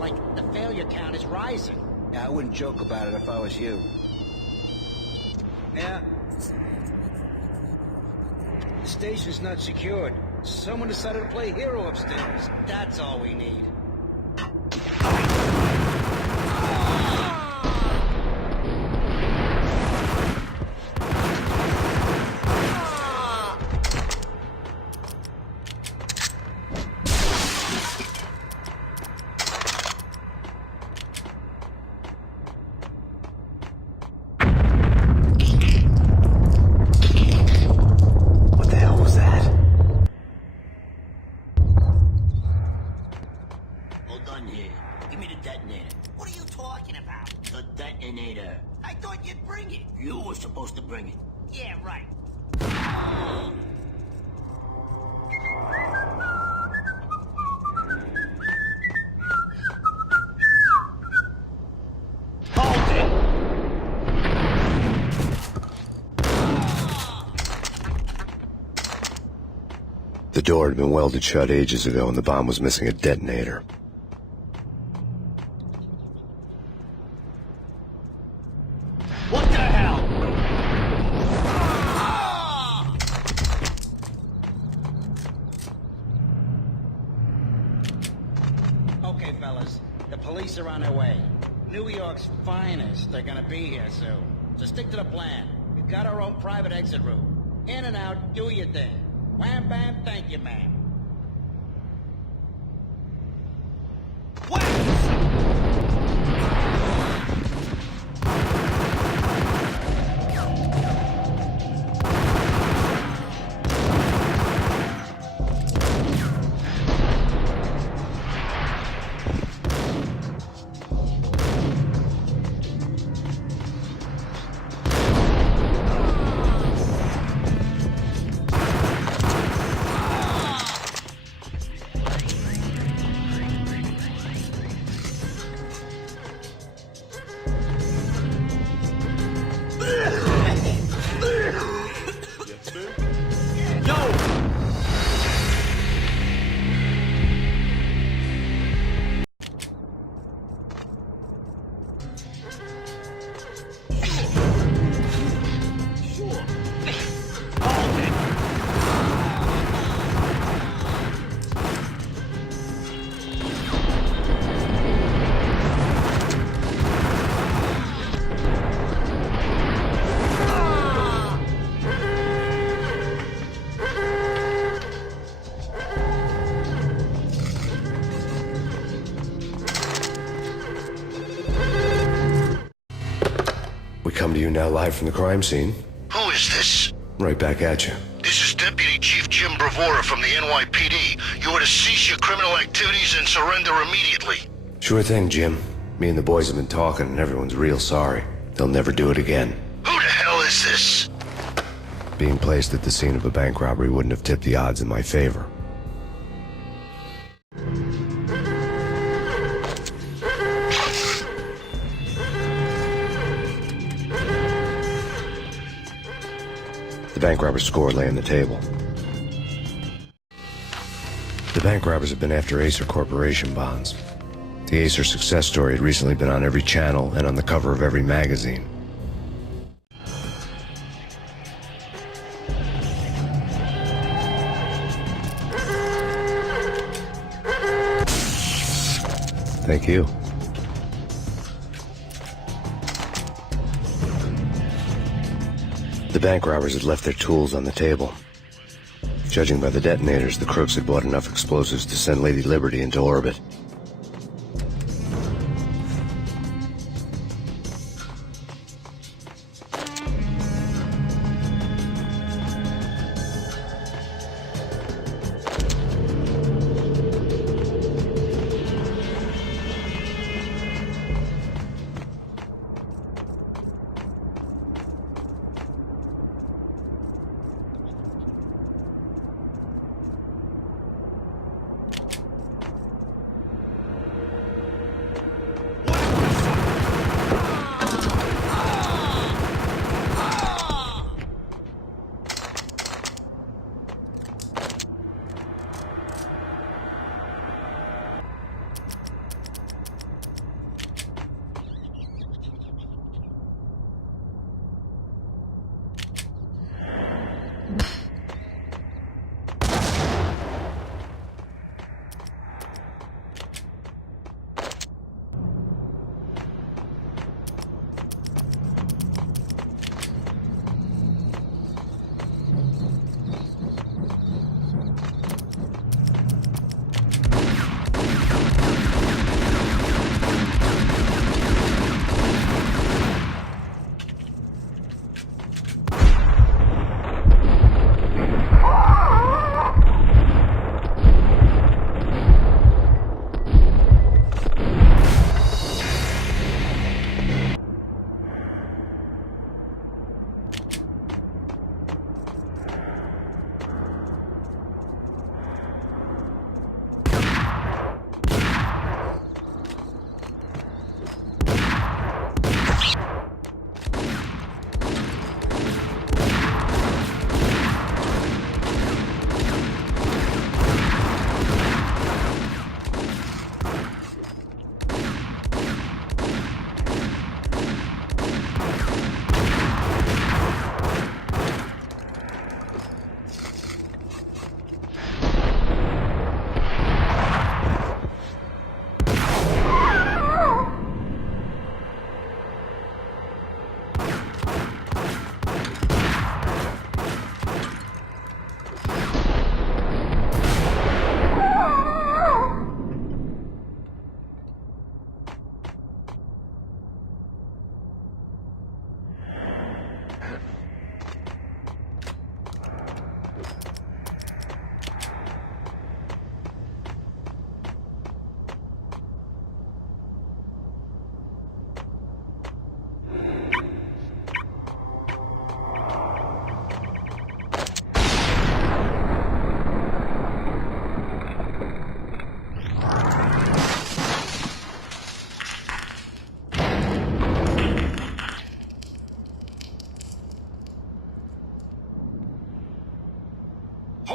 It's like the failure count is rising. Yeah, I wouldn't joke about it if I was you. Yeah? The station's not secured. Someone decided to play hero upstairs. That's all we need. The door had been welded shut ages ago and the bomb was missing a detonator. What the hell? Okay, fellas. The police are on their way. New York's finest are gonna be here soon. So stick to the plan. We've got our own private exit route. In and out, do your thing. Wham bam, thank you, ma'am. Come to you now live from the crime scene. Who is this? Right back at you. This is Deputy Chief Jim Bravura from the NYPD. You are to cease your criminal activities and surrender immediately. Sure thing, Jim. Me and the boys have been talking and everyone's real sorry. They'll never do it again. Who the hell is this? Being placed at the scene of a bank robbery wouldn't have tipped the odds in my favor. The bank robber's score lay on the table. The bank robbers have been after Acer Corporation bonds. The Acer success story had recently been on every channel and on the cover of every magazine. Thank you. The bank robbers had left their tools on the table. Judging by the detonators, the crooks had bought enough explosives to send Lady Liberty into orbit.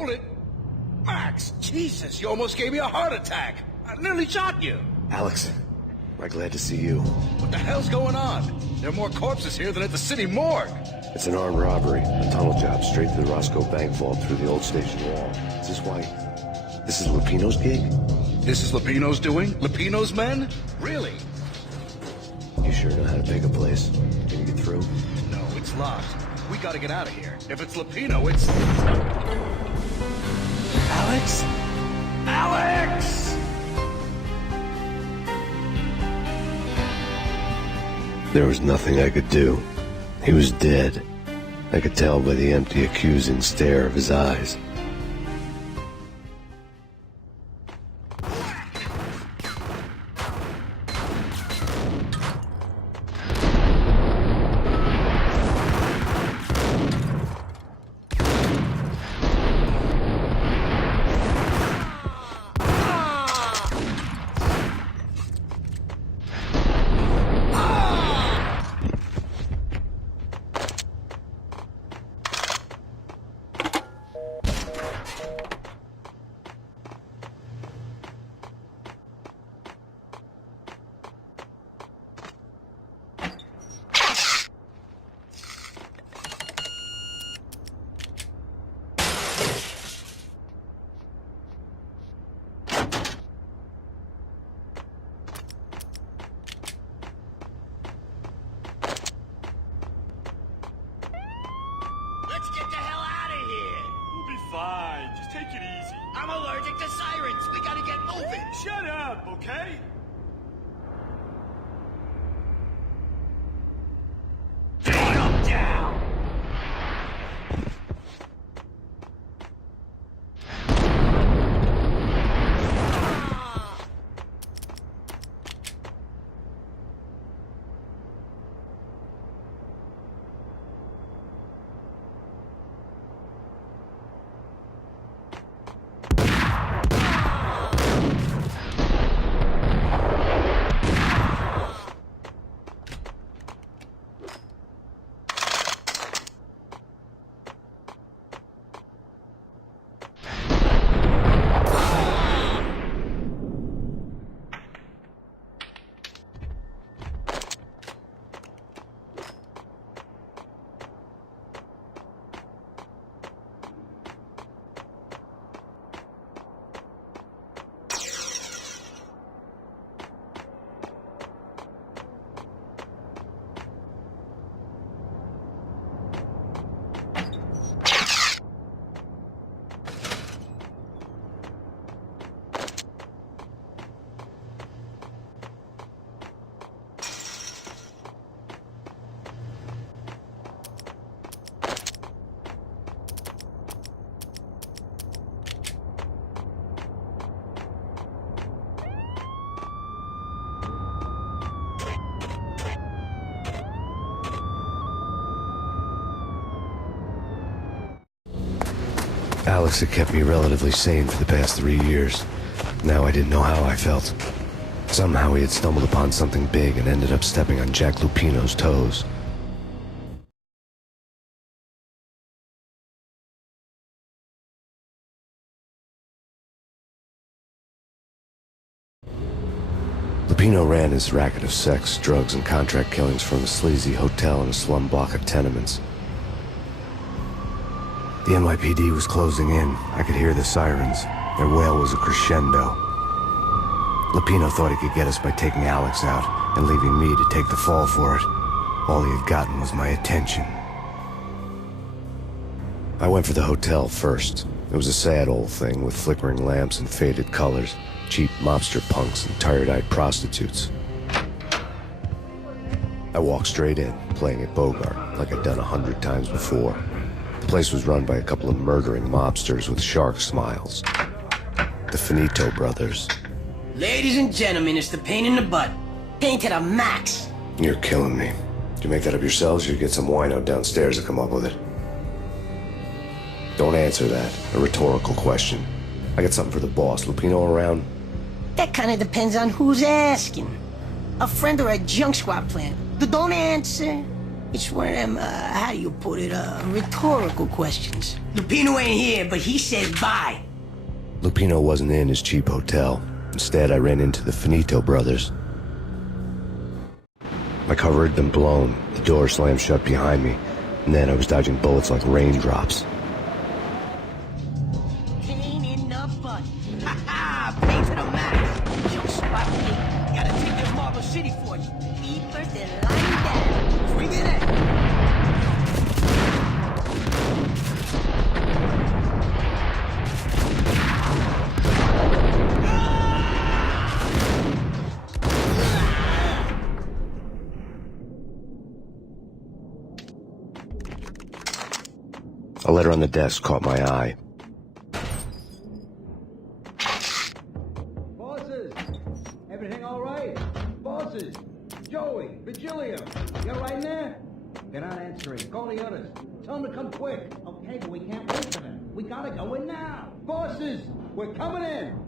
hold it. Max, Jesus, you almost gave me a heart attack. I nearly shot you. Alex, I'm glad to see you. What the hell's going on? There are more corpses here than at the city morgue. It's an armed robbery, a tunnel job straight to the Roscoe Bank vault through the old station wall. Is this why? This is Lupino's gig? This is Lupino's doing? Lupino's men? Really? You sure know how to pick a place? Can you get through? No, it's locked. We gotta get out of here. If it's Lupino, it's... Alex? Alex! There was nothing I could do. He was dead. I could tell by the empty, accusing stare of his eyes. Let's get the hell out of here! We'll be fine. Just take it easy. I'm allergic to sirens. We gotta get moving. Shut up, okay? Put 'em down! Alex had kept me relatively sane for the past 3 years. Now I didn't know how I felt. Somehow he had stumbled upon something big and ended up stepping on Jack Lupino's toes. Lupino ran his racket of sex, drugs, and contract killings from a sleazy hotel in a slum block of tenements. The NYPD was closing in. I could hear the sirens. Their wail was a crescendo. Lupino thought he could get us by taking Alex out and leaving me to take the fall for it. All he had gotten was my attention. I went for the hotel first. It was a sad old thing with flickering lamps and faded colors, cheap mobster punks and tired-eyed prostitutes. I walked straight in, playing at Bogart, like I'd done 100 times before. The place was run by a couple of murdering mobsters with shark smiles. The Finito brothers. Ladies and gentlemen, it's the Payne in the butt. Payne to the max. You're killing me. Did you make that up yourselves, or you get some wino downstairs to come up with it? Don't answer that. A rhetorical question. I got something for the boss. Lupino around? That kind of depends on who's asking. A friend or a junk squad plan. Don't answer. It's one of them, how do you put it, rhetorical questions. Lupino ain't here, but he said bye. Lupino wasn't in his cheap hotel. Instead, I ran into the Finito brothers. My cover had been blown, the door slammed shut behind me, and then I was dodging bullets like raindrops. Pain in the butt. Ha ha! Pain to the max. Yo, spot me. Gotta take this Marble City for you. Be first and line down. Bring it in. A letter on the desk caught my eye. Bosses! Everything all right? Bosses! Joey! Virgilio! You all right in there? They're not answering. Call the others. Tell them to come quick. Okay, but we can't wait for them. We gotta go in now. Bosses! We're coming in!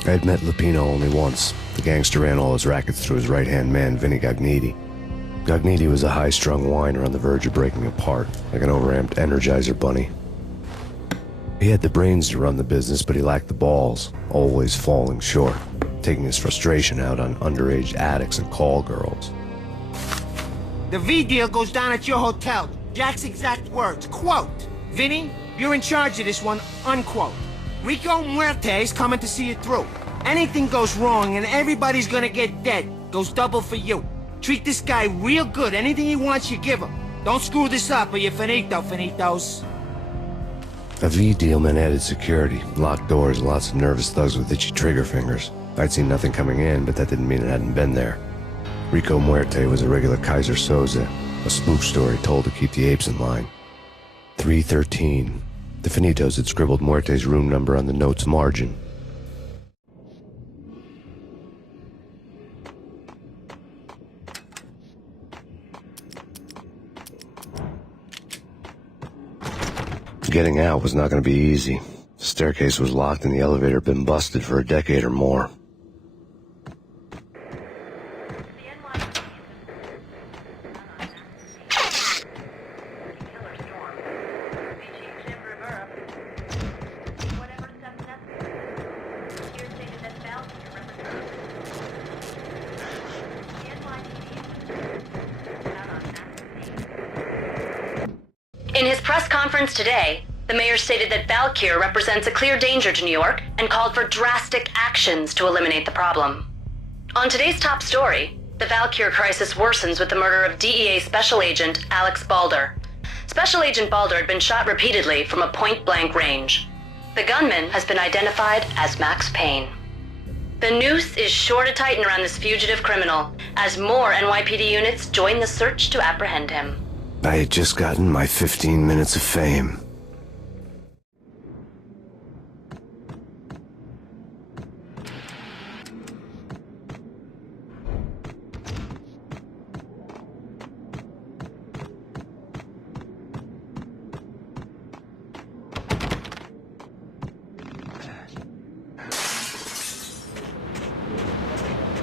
I had met Lupino only once. The gangster ran all his rackets through his right-hand man, Vinny Gagniti. Gagniti was a high-strung whiner on the verge of breaking apart, like an overamped Energizer bunny. He had the brains to run the business, but he lacked the balls, always falling short, taking his frustration out on underage addicts and call girls. The V deal goes down at your hotel. Jack's exact words, quote, "Vinny, you're in charge of this one," unquote. Rico Muerte's coming to see it through. Anything goes wrong and everybody's gonna get dead. Goes double for you. Treat this guy real good. Anything he wants, you give him. Don't screw this up or you're finito, finitos. A V deal meant added security, locked doors, and lots of nervous thugs with itchy trigger fingers. I'd seen nothing coming in, but that didn't mean it hadn't been there. Rico Muerte was a regular Kaiser Soze, a spook story told to keep the apes in line. 313. The Finitos had scribbled Muerte's room number on the note's margin. Getting out was not going to be easy. The staircase was locked and the elevator had been busted for a decade or more. In his press conference today, the mayor stated that Valkyr represents a clear danger to New York and called for drastic actions to eliminate the problem. On today's top story, the Valkyr crisis worsens with the murder of DEA Special Agent Alex Balder. Special Agent Balder had been shot repeatedly from a point-blank range. The gunman has been identified as Max Payne. The noose is sure to tighten around this fugitive criminal as more NYPD units join the search to apprehend him. I had just gotten my 15 minutes of fame.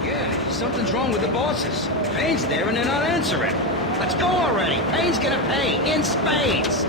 Yeah, something's wrong with the bosses. Payne's there and they're not answering. Let's go already. Payne's gonna pay in spades.